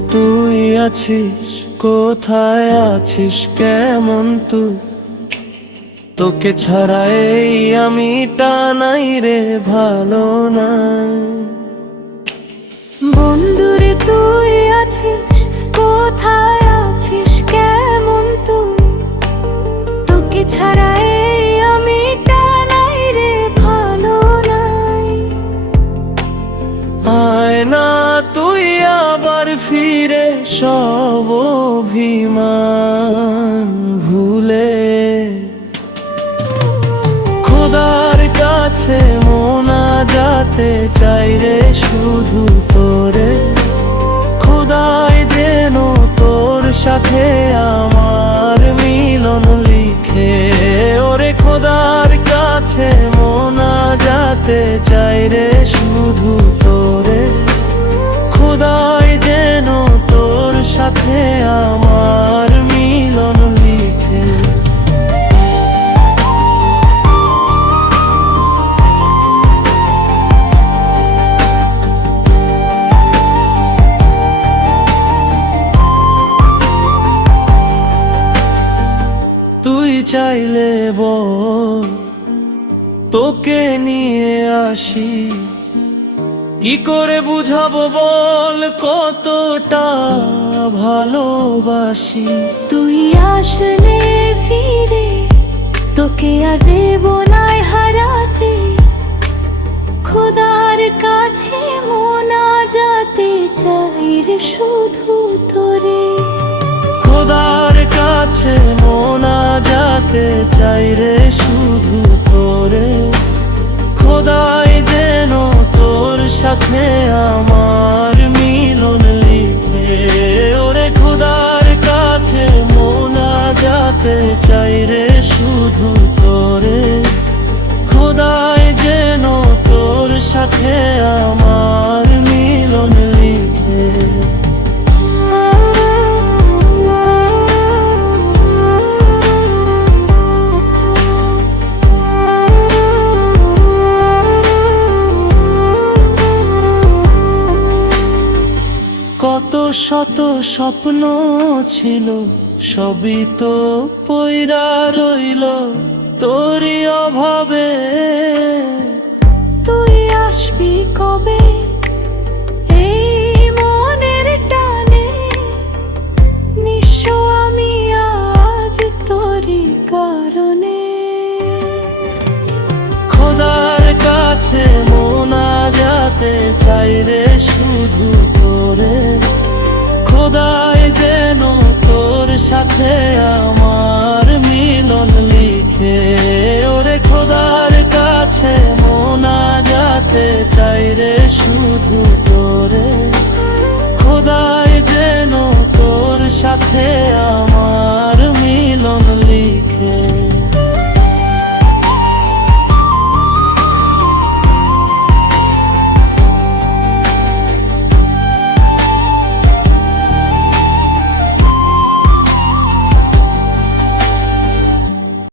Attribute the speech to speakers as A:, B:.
A: তুই
B: আছিস? কোথায় আছিস? কেমন তুই? তোকে ছাড়া এই আমি টানাই রে ভালো
A: না ফিরে সব অভিমান ভুলে। খোদার কাছে মোনা যাতে চাই রে শুধু তোরে। খোদাই যেন তোর সাথে আমার মিলন লিখে। ওরে খোদার কাছে মোনা যাতে চাই রে চাইলে বল, তোকে নিয়ে আসি। কি করে বুঝাবো বল, কতটা ভালোবাসি।
B: তুই আসলে ফিরে, তোকে আর দেব নাই হারাতে। খোদার কাছে মোনা যাতে চাই রে শুধু তোরে।
A: যাতে চাই রে শুধু তোরে। খোদাই যেন তোর সাথে আমার মিলন লিখে। ওরে খোদার কাছে মোনা যাতে চাই রে শুধু তোরে। খোদাই যেন তোর সাথে আমার কত শত স্বপ্ন ছিল সবই তো পইরা রইল তোরই অভাবে।
B: তুই আসবি কবে কারণে
A: যাতে চাই শুধু তোরে। খোদাই যেন তোর সাথে আমার মিলন লিখে। ওরে খোদার কাছে মোনা যাতে চাই রে শুধু তোরে। খোদাই যেন তোর সাথে আমার